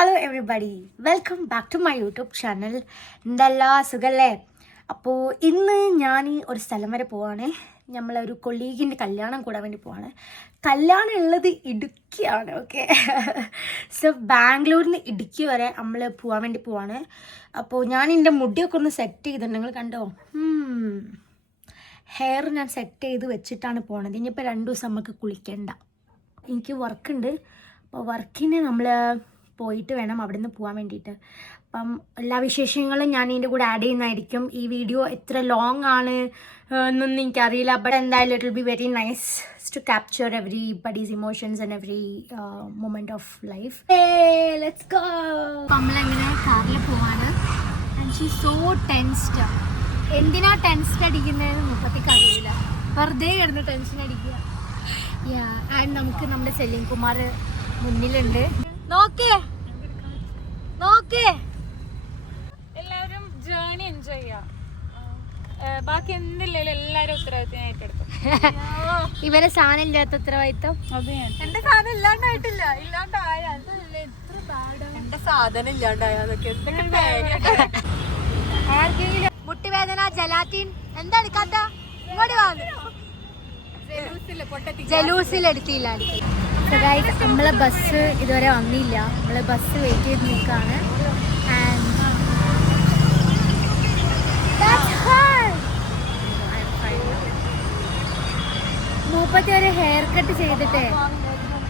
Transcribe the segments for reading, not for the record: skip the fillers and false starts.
Hello everybody, welcome back to my YouTube channel. എന്തല്ല സുഖല്ലേ? അപ്പോൾ ഇന്ന് ഞാൻ ഒരു സ്ഥലം വരെ പോവാണ്. നമ്മളൊരു കൊളീഗിൻ്റെ കല്യാണം കൂടാൻ വേണ്ടി പോവാണ്. കല്യാണം ഉള്ളത് ഇടുക്കിയാണ്. ഓക്കെ, സോ ബാംഗ്ലൂരിൽ നിന്ന് ഇടുക്കി വരെ നമ്മൾ പോകാൻ വേണ്ടി പോവാണ്. അപ്പോൾ ഞാൻ എൻ്റെ മുടിയൊക്കെ ഒന്ന് സെറ്റ് ചെയ്തിട്ടുണ്ട്. നിങ്ങൾ കണ്ടോ? ഹെയർ ഞാൻ സെറ്റ് ചെയ്ത് വെച്ചിട്ടാണ് പോണത്. ഇനിയിപ്പോൾ 2 ദിവസം നമുക്ക് കുളിക്കണ്ട. എനിക്ക് വർക്കുണ്ട്. അപ്പോൾ വർക്കിന് നമ്മൾ പോയിട്ട് വേണം അവിടെ നിന്ന് പോകാൻ വേണ്ടിയിട്ട്. അപ്പം എല്ലാ വിശേഷങ്ങളും ഞാൻ ഇതിൻ്റെ കൂടെ ആഡ് ചെയ്യുന്നതായിരിക്കും. ഈ വീഡിയോ എത്ര ലോങ് ആണ് എന്നൊന്നും എനിക്കറിയില്ല. ബട്ട് എന്തായാലും it will be very nice to capture everybody's emotions and every moment of life. Let's go. നമ്മളെങ്ങനെ കാറിൽ പോവാണ്. And she so tensed. എന്തിനാ ടെൻസ്ഡ് അടിക്കുന്നതെന്ന് മുപ്പത്തേക്ക് അറിയില്ല. വെറുതെ കിടന്ന് ടെൻഷൻ അടിക്കുക. ആൻഡ് നമുക്ക് നമ്മുടെ സെലിം കുമാർ മുന്നിലുണ്ട്. നോക്കേ എല്ലാവരും ജേർണി എൻജോയ് ചെയ്യാം. ബാക്കി എന്തില്ലേലും എല്ലാരും ഉത്തരവാദിത്തം ഏറ്റെടുക്കും. ഇവരെ സാധനം ഇല്ലാത്ത ഉത്തരവാദിത്തം. എന്റെ സാധനം ഇല്ലാണ്ടായിട്ടില്ല. ഇല്ലാണ്ടായ എന്റെ സാധനം ഇല്ലാണ്ടായൊക്കെ ആർക്കെങ്കിലും മുട്ടുവേദന, ജലാറ്റിൻ എന്താ എടുക്കാത്ത? ഇങ്ങോട്ട് വാങ്ങി ജലൂസിൽ എടുത്തില്ല. നമ്മളെ ബസ് ഇതുവരെ വന്നില്ല. നമ്മളെ ബസ് വെയിറ്റ് ചെയ്ത് നിൽക്കുകയാണ്. മൂപ്പത്തി ഒരു ഹെയർ കട്ട് ചെയ്തിട്ടേ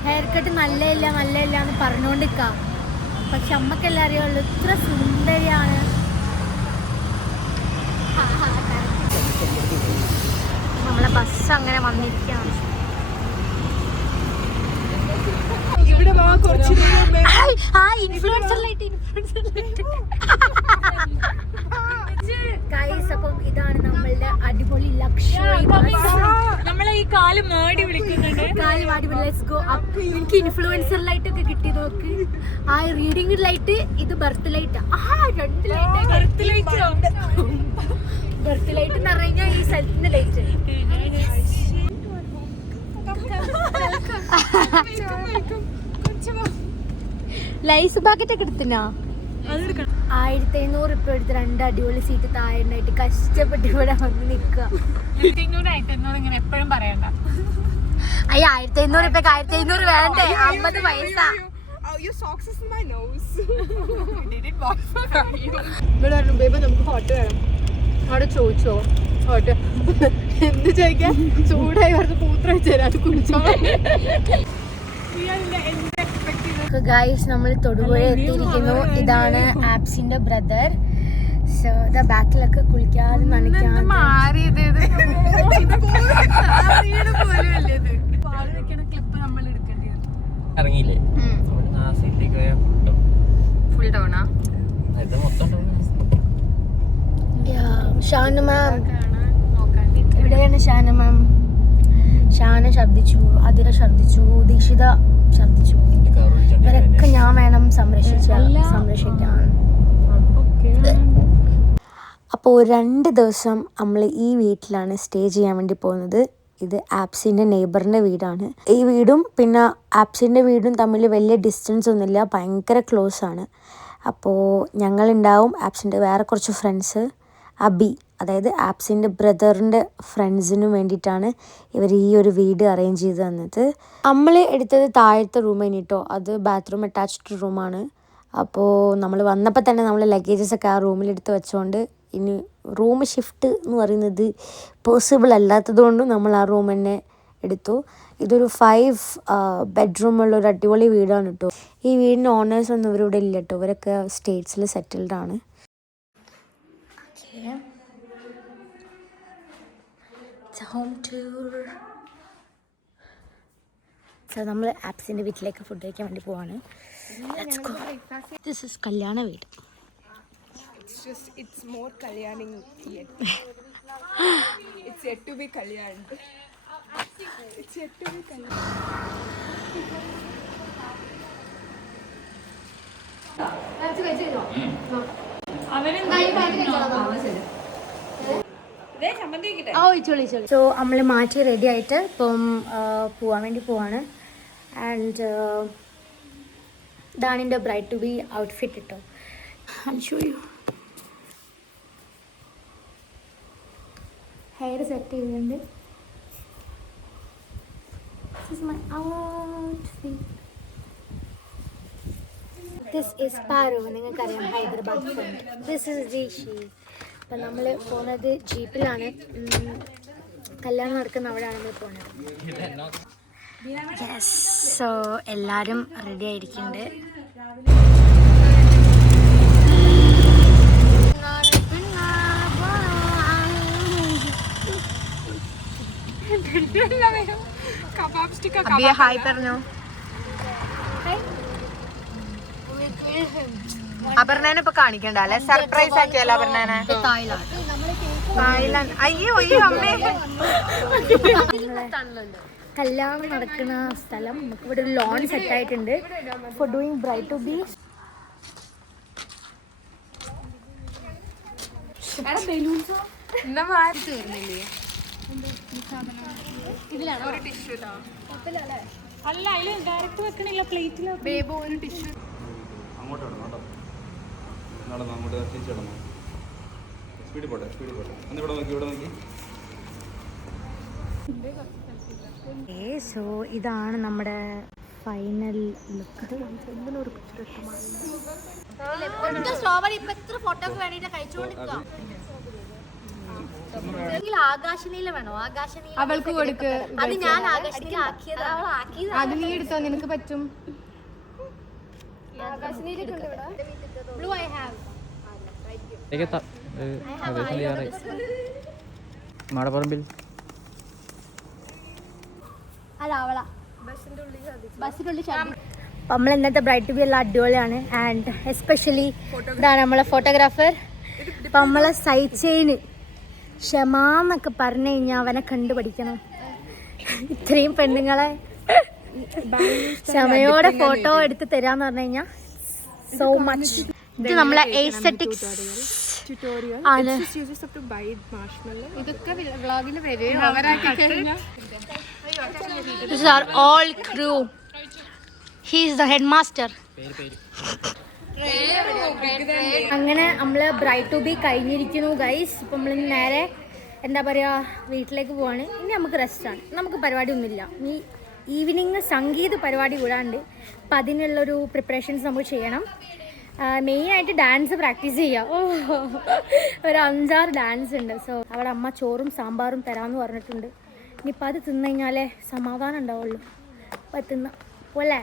ഹെയർ കട്ട് നല്ലയില്ല എന്ന് പറഞ്ഞുകൊണ്ടിരിക്കാം. പക്ഷെ അമ്മക്കെല്ലാം അറിയാമല്ലോ ഇത്ര സുന്ദരിയാണ്. നമ്മളെ ബസ് അങ്ങനെ വന്നിരിക്കുകയാണ്. അപ്പം ഇതാണ് നമ്മളുടെ അടിപൊളി ലക്ഷറി. നമ്മളെ ഈ കാല് മാടി വിളിക്കുന്നുണ്ട്. Let's go up. എനിക്ക് ഇൻഫ്ലുവൻസർ ലൈറ്റ് ഒക്കെ കിട്ടി. നോക്ക്, ആ റീഡിംഗ് ലൈറ്റ്, ഇത് birth light. 2 light. Birth light എന്ന് പറഞ്ഞാൽ ഈ സ്ഥലത്തിന്റെ ലൈറ്റ്. ലൈസ് പാക്കറ്റ് ഒക്കെ എടുത്തിനാ? 1500 രൂപ എടുത്ത് 2 അടിപൊളി സീറ്റ് താഴെയായിട്ട് കഷ്ടപ്പെട്ട് ഇവിടെ വന്ന് നിൽക്കുക. എപ്പോഴും പറയണ്ട. അയ്യ, 1500 രൂപ 1500 വേണ്ടേ? 50 പൈസ. നമുക്ക് ഹോട്ട് വേണം. അവിടെ ചോദിച്ചോ ഹോട്ട് എന്ത് ചോദിക്കാൻ? ചൂടായി കുറച്ച് മൂത്രം വെച്ചാൽ അത് കുടിച്ചോ. ഗൈസ്, നമ്മൾ തൊടുപുഴ എത്തിയിരിക്കുന്നു. ഇതാണ് ആപ്സിന്റെ ബ്രദർ. സോ ദ ബാക്കിലൊക്കെ കുളിക്കാതെ നനയ്ക്കാതെ ഫുൾ ഡൗണാ. ഷാനു മാം എവിടെയാണ്? ഷാനു മാം. ഷാന ഛർദിച്ചു, അതിര ഛർദിച്ചു, ദീക്ഷിത ഛർദിച്ചു. ഇവരൊക്കെ ഞാൻ വേണം സംരക്ഷിക്കാൻ. അപ്പോൾ 2 ദിവസം നമ്മൾ ഈ വീട്ടിലാണ് സ്റ്റേ ചെയ്യാൻ വേണ്ടി പോകുന്നത്. ഇത് ആപ്സിൻ്റെ നെയ്ബറിൻ്റെ വീടാണ്. ഈ വീടും പിന്നെ ആപ്സിൻ്റെ വീടും തമ്മിൽ വലിയ ഡിസ്റ്റൻസ് ഒന്നുമില്ല, ഭയങ്കര ക്ലോസ് ആണ്. അപ്പോൾ ഞങ്ങളുണ്ടാവും, ആപ്സിൻ്റെ വേറെ കുറച്ച് ഫ്രണ്ട്സ്, അബി, അതായത് ആപ്സിൻ്റെ ബ്രദറിൻ്റെ ഫ്രണ്ട്സിനും വേണ്ടിയിട്ടാണ് ഇവർ ഈ ഒരു വീട് അറേഞ്ച് ചെയ്ത് തന്നത്. നമ്മൾ എടുത്തത് താഴത്തെ റൂം കഴിഞ്ഞിട്ടോ, അത് ബാത്റൂം അറ്റാച്ച്ഡ് റൂമാണ്. അപ്പോൾ നമ്മൾ വന്നപ്പോൾ തന്നെ നമ്മൾ ലഗേജസൊക്കെ ആ റൂമിലെടുത്ത് വെച്ചുകൊണ്ട് ഇനി റൂം ഷിഫ്റ്റ് എന്ന് പറയുന്നത് പോസിബിൾ അല്ലാത്തത് കൊണ്ടും നമ്മൾ ആ റൂം തന്നെ എടുത്തു. ഇതൊരു 5 ബെഡ്റൂമുള്ള ഒരു അടിപൊളി വീടാണ് കേട്ടോ. ഈ വീടിൻ്റെ ഓണേഴ്സ് ഒന്നും ഇവരിവിടെ ഇല്ല കേട്ടോ, ഇവരൊക്കെ സ്റ്റേറ്റ്സിൽ സെറ്റിൽഡ് ആണ്. Home tour. സോ നമ്മൾ ആപ്സിൻ്റെ വീട്ടിലേക്ക് ഫുഡ് കഴിക്കാൻ വേണ്ടി പോവാണ്. Let's go. ദിസ് ഈസ് കല്യാണ വീട്. It's more kalyaning yet. It's yet to be kalyan. It's yet to be kalyan. So നമ്മൾ മാറ്റി റെഡി ആയിട്ട് ഇപ്പം പോവാൻ വേണ്ടി പോവാണ്. ആൻഡ് ഇതാണ് എൻ്റെ ബ്രൈഡ് ടു ബി ഔട്ട്ഫിറ്റ് കേട്ടോ. I'll show you. Hair set ചെയ്തിട്ടുണ്ട്. This is my outfit. This is Paru. നിങ്ങൾക്കറിയാം Hyderabad friend. This is Rishi. അപ്പം നമ്മൾ പോകുന്നത് ജീപ്പിലാണ്. കല്യാണം നടക്കുന്ന അവിടെയാണ് നമ്മൾ പോകുന്നത്. യെസ്, സോ എല്ലാവരും റെഡി ആയിരിക്കുന്നുണ്ട്. ഹായ് പറഞ്ഞോ. അപർണേനെ ഇപ്പൊ കാണിക്കണ്ട അല്ലെ, സർപ്രൈസ് ആക്കിയല്ലോ അപർണേനെ. തായ്ലാൻഡ്. അയ്യോ അയ്യോ അമ്മേ. കല്യാണം നടക്കുന്ന സ്ഥലം നമുക്ക് ഇവിടെ ഒരു ലോൺ സെറ്റ് ആയിട്ടുണ്ട് for doing bride to be. അല്ല അതില് ഡയറക്റ്റ് വെക്കണില്ല, പ്ലേറ്റില് ബേബോ ഒരു ടിഷ്യൂ. സോ ഇതാണ് നമ്മുടെ ഫൈനൽ ലുക്ക്. സ്ട്രോബെറി ഇപ്പൊ എത്ര ഫോട്ടോക്ക് വേണ്ടിട്ട് കഴിച്ചുകൊണ്ടിരിക്കുക. ആകാശനീല വേണോ? ആകാശനീല അവൾക്ക് കൊടുക്ക്. അത് ഞാൻ ആകാശനീല ആക്കിയത്, അവൾ ആക്കിയത്. അത് നീ എടുത്തോ, നിനക്ക് പറ്റും. Blue I have. മാടപ്പറമ്പിൽ അല്ല അവളാ ബസ്സിന്റെ ഉള്ളിൽ ഛർദ്ദി. നമ്മൾ ഇന്നത്തെ ബ്രൈഡ് ടു ബി എല്ലാം അടിപൊളിയാണ്. ആൻഡ് എസ്പെഷ്യലി ഇതാണ് നമ്മളെ ഫോട്ടോഗ്രാഫർ. അപ്പം നമ്മളെ സൈഡ് ചെയിന് ക്ഷമാന്നൊക്കെ പറഞ്ഞു കഴിഞ്ഞാൽ അവനെ കണ്ടുപഠിക്കണം. ഇത്രയും പെണ്ണുങ്ങളെ ക്ഷമയോടെ ഫോട്ടോ എടുത്ത് തരാന്ന് പറഞ്ഞു കഴിഞ്ഞാൽ സോ മച്ച്. ഇത് നമ്മളെ എസ്തെറ്റിക്സ് ആണ്. ഇതൊക്കെ വ്ളോഗില് വരും. അവരാക്കി കഴിഞ്ഞാൽ These are all crew. He is the headmaster. അങ്ങനെ നമ്മൾ ബ്രൈഡ് ടു ബി കഴിഞ്ഞിരിക്കുന്നു ഗൈസ്. ഇപ്പം നമ്മൾ നേരെ എന്താ പറയുക വീട്ടിലേക്ക് പോവാണ്. ഇനി നമുക്ക് റെസ്റ്റാണ്, നമുക്ക് പരിപാടി ഒന്നുമില്ല. ഇനി ഈവനിങ് സംഗീത പരിപാടി കൂടാണ്ട് അപ്പം അതിനുള്ളൊരു പ്രിപ്പറേഷൻസ് നമുക്ക് ചെയ്യണം. മെയിനായിട്ട് ഡാൻസ് പ്രാക്ടീസ് ചെയ്യുക. ഒരു 5-6 ഡാൻസ് ഉണ്ട്. സോ അവിടെ അമ്മ ചോറും സാമ്പാറും തരാമെന്ന് പറഞ്ഞിട്ടുണ്ട്. ഇനിയിപ്പോൾ അത് തിന്നു കഴിഞ്ഞാലേ സമാധാനം ഉണ്ടാവുള്ളൂ. അപ്പം തിന്ന പോലെ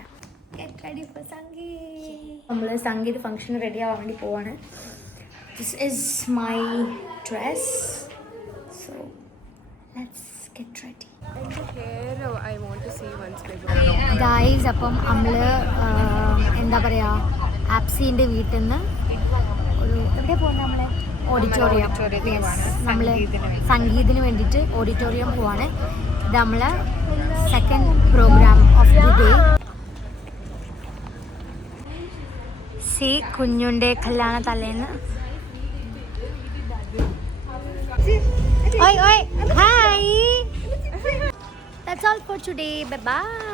നമ്മൾ സംഗീത ഫംഗ്ഷൻ റെഡി ആവാൻ വേണ്ടി പോവാണ്. This is my dress. So let's get ready guys. അപ്പം നമ്മൾ എന്താ പറയുക ആപ്സിൻ്റെ വീട്ടിൽ നിന്ന് ഒരു എവിടെ പോകുന്നത് നമ്മൾ ഓഡിറ്റോറിയം. നമ്മൾ സംഗീതത്തിന് വേണ്ടിയിട്ട് ഓഡിറ്റോറിയം പോവാണ്. ഇത് നമ്മളെ second programme of the day. C കുഞ്ഞുൻ്റെ കല്യാണ തലേന്ന്. Hi. That's all for today. Bye bye.